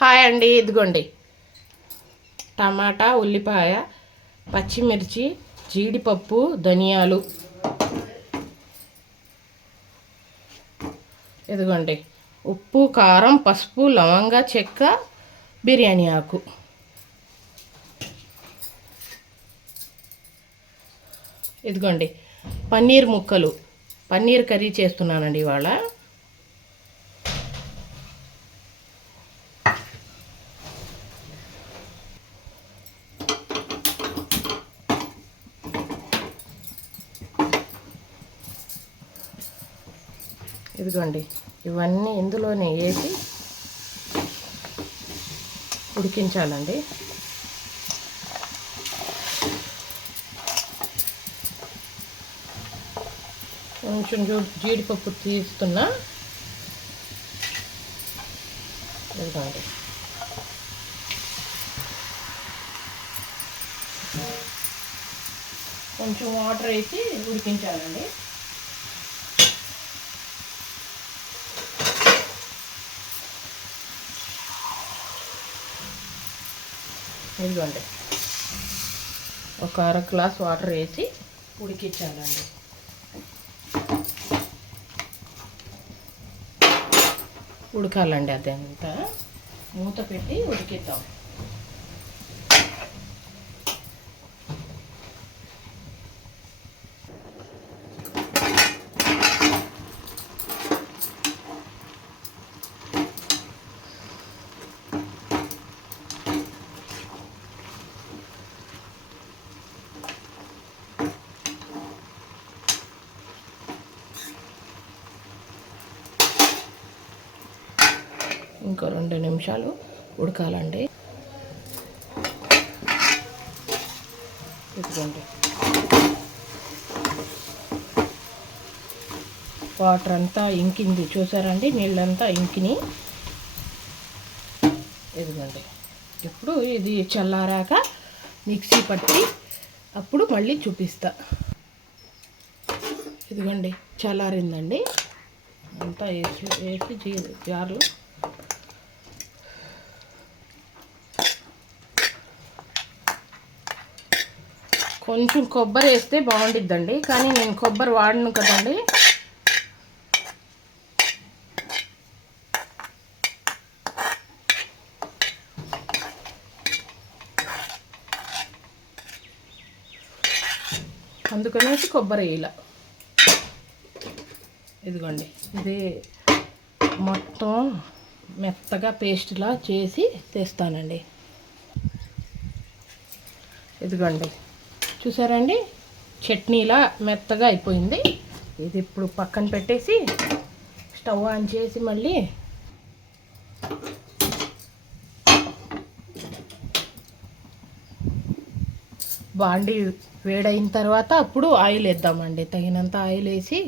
Hi అండి, ఇదిగోండి టమాటా, ఉల్లిపాయ, పచ్చిమిర్చి, జీడిపప్పు, ధనియాలు, ఇదిగోండి ఉప్పు, కారం, పసుపు, లవంగా చెక్క, బిర్యానీ ఆకు, ఇదిగోండి పన్నీర్ ముక్కలు, పన్నీర్ కర్రీ చేస్తున్నానండి ఇవాళ. ఇదిగోండి ఇవన్నీ ఇందులోనే వేసి ఉడికించాలండి. కొంచెం జీడిపప్పు తీస్తున్నా. ఇదిగోండి కొంచెం వాటర్ వేసి ఉడికించాలండి. ఇదిగోండి ఒక అర గ్లాస్ వాటర్ వేసి ఉడికించాలండి. ఉడకాలండి, అదంతా మూత పెట్టి ఉడికిద్దాం. ఇంకో 2 నిమిషాలు ఉడకాలండి. ఇదిగోండి వాటర్ అంతా ఇంకింది, చూసారండి, నీళ్ళంతా ఇంకిని. ఇదిగోండి ఇప్పుడు ఇది చల్లారాక మిక్సీ పట్టి అప్పుడు మళ్ళీ చూపిస్తా. ఇదిగోండి చల్లారిందండి, అంతా వేసి జార్లో కొంచెం కొబ్బరి వేస్తే బాగుండిద్దండి, కానీ నేను కొబ్బరి వాడను కదండి. అందుకనేసి కొబ్బరి వేయాల. ఇదిగోండి ఇది మొత్తం మెత్తగా పేస్ట్లా చేసి తెస్తానండి. ఇదిగోండి చూసారండి, చట్నీలా మెత్తగా అయిపోయింది. ఇది ఇప్పుడు పక్కన పెట్టేసి స్టవ్ ఆన్ చేసి మళ్ళీ బాండి వేడైన తర్వాత అప్పుడు ఆయిల్ వేద్దామండి. తగినంత ఆయిల్ వేసి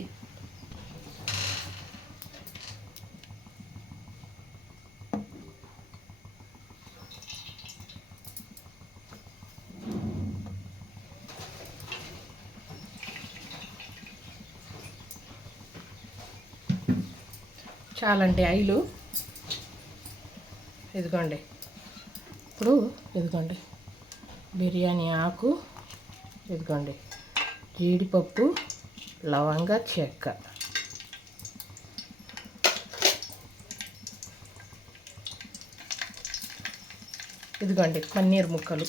చాలండి ఆయిలు. ఇదిగోండి ఇప్పుడు ఇదిగోండి బిర్యానీ ఆకు, ఇదిగోండి జీడిపప్పు, లవంగా చెక్క, ఇదిగోండి పన్నీర్ ముక్కలు,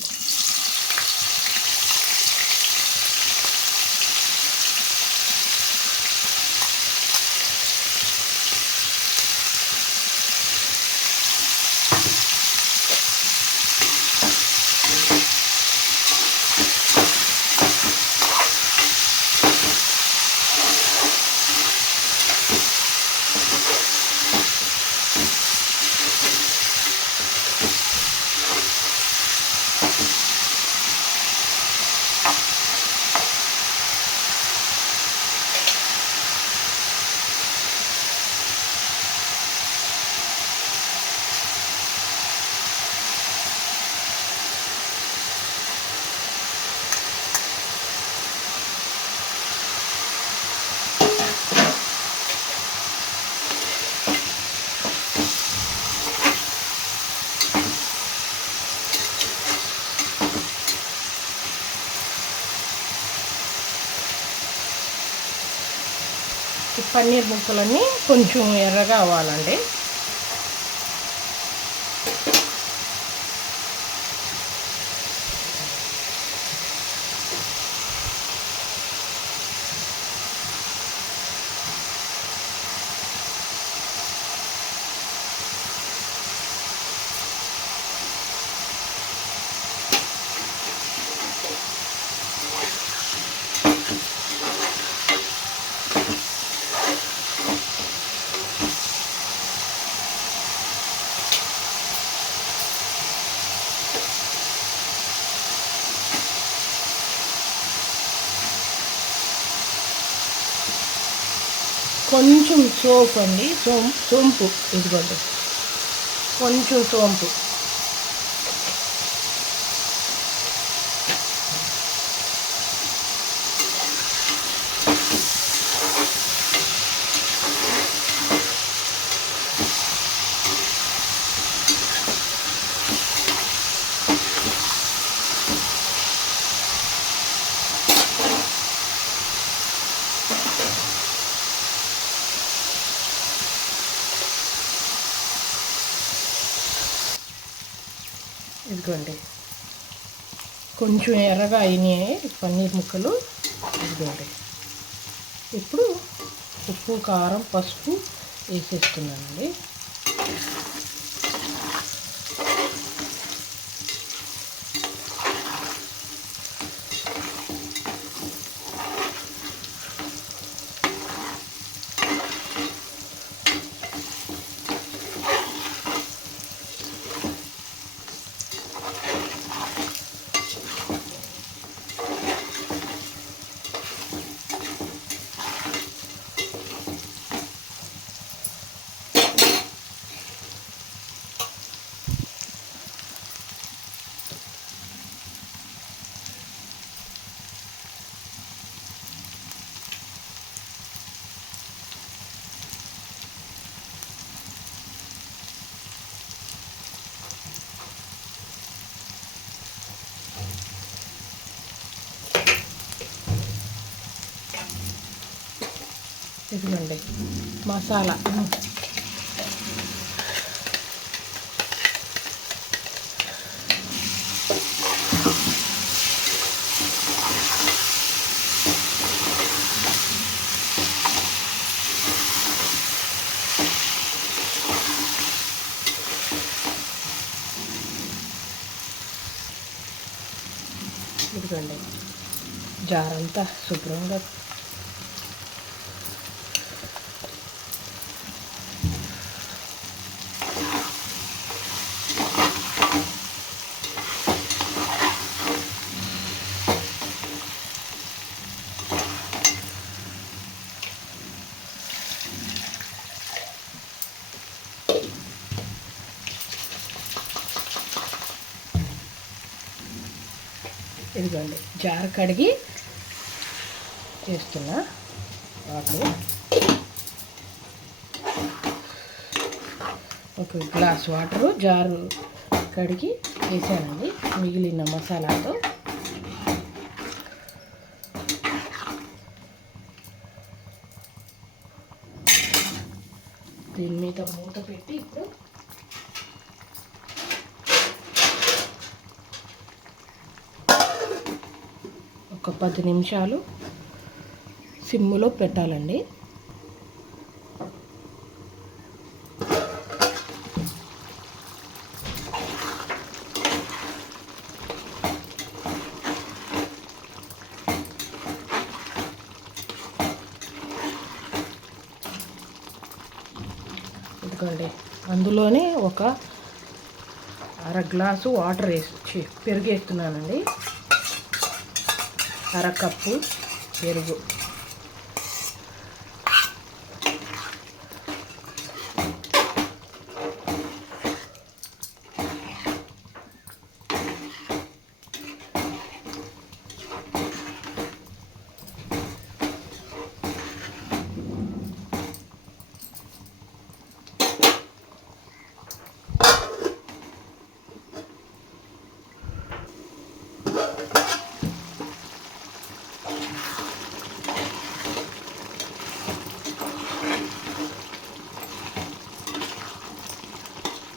పన్నీర్ ముక్కలన్నీ కొంచెం ఎర్రగా అవ్వాలండి. కొంచెం సోపు అండి, సోంపు ఇదిగోండి, కొంచెం సోంపు. ఇదిగోండి, కొంచెం ఎర్రగా అయినాయి పన్నీర్ ముక్కలు. ఇదిగోండి, ఇప్పుడు ఉప్పు, కారం, పసుపు వేసేస్తున్నానండి. ఇదిగోండి మసాలా. ఇదిగోండి జారంతా శుభ్రంగా ఇదిగోండి జార కడిగి వేస్తున్నా వాటర్. ఒక గ్లాస్ వాటరు జారు కడిగి వేసానండి మిగిలిన మసాలాతో. దీని మీద మూత పెట్టి ఇప్పుడు ఒక 10 నిమిషాలు సిమ్ములో పెట్టాలండి. ఇదిగోండి అందులోనే ఒక అర గ్లాసు వాటర్ వేసి పెరుగు వేస్తున్నానండి. అరకప్పు పెరుగు.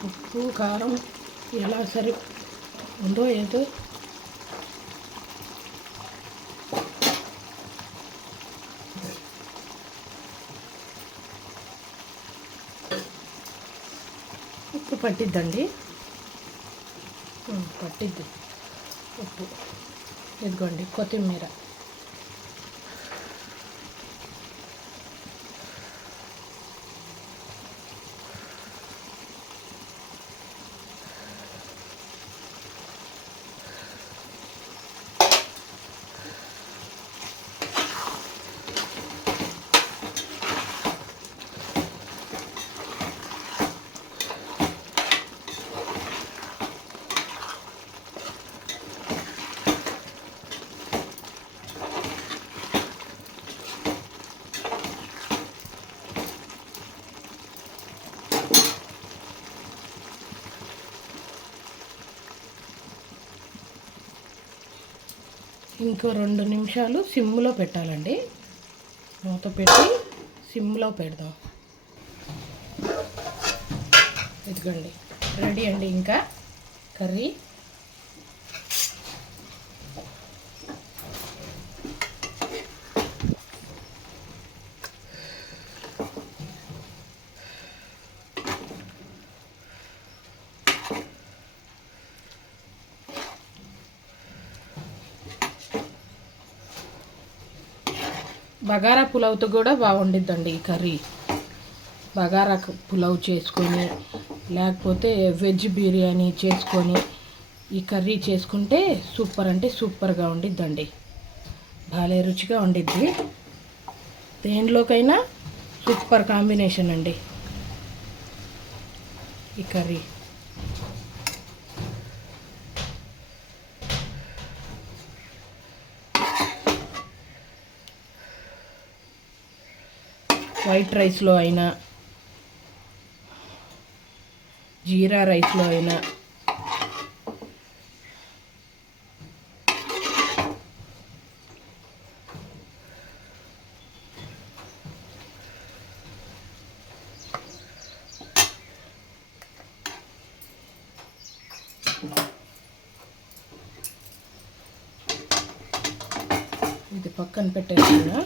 ఉప్పు కారం ఎలా సరి ఉందో ఏదో ఉప్పు పట్టిద్దండి, పట్టిద్ది ఉప్పు. ఇదిగోండి కొత్తిమీర. ఇంకో 2 నిమిషాలు సిమ్లో పెట్టాలండి. మూత పెట్టి సిమ్లో పెడదాం. ఇదిగోండి రెడీ అండి ఇంకా కర్రీ. బగారా పులావ్తో కూడా బాగుండిద్దండి ఈ కర్రీ. బగారా పులావ్ చేసుకొని లేకపోతే వెజ్ బిర్యానీ చేసుకొని ఈ కర్రీ చేసుకుంటే సూపర్ అంటే సూపర్గా ఉండిద్దండి. భలే రుచిగా ఉండిద్ది. దేనిలోకైనా సూపర్ కాంబినేషన్ అండి ఈ కర్రీ. వైట్ రైస్లో అయినా జీరా రైస్లో అయినా ఇది పక్కన పెట్టేస్తున్నా.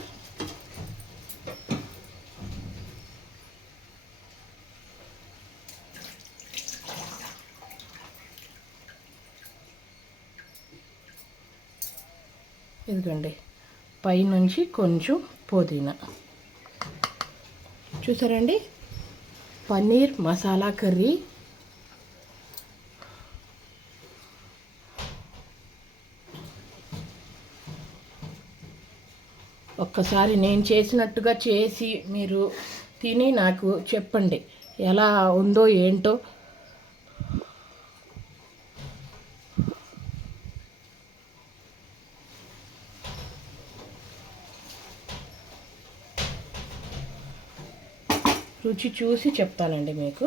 ఇదిగోండి పైనుంచి కొంచెం పుదీనా. చూసారండి పన్నీర్ మసాలా కర్రీ. ఒక్కసారి నేను చేసినట్టుగా చేసి మీరు తిని నాకు చెప్పండి ఎలా ఉందో ఏంటో. రుచి చూసి చెప్తానండి మీకు.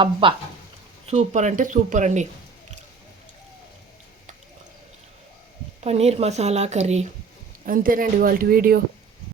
అబ్బా సూపర్ అంటే సూపర్ అండి. పన్నీర్ మసాలా కర్రీ. అంతేనండి వాళ్ళ వీడియో.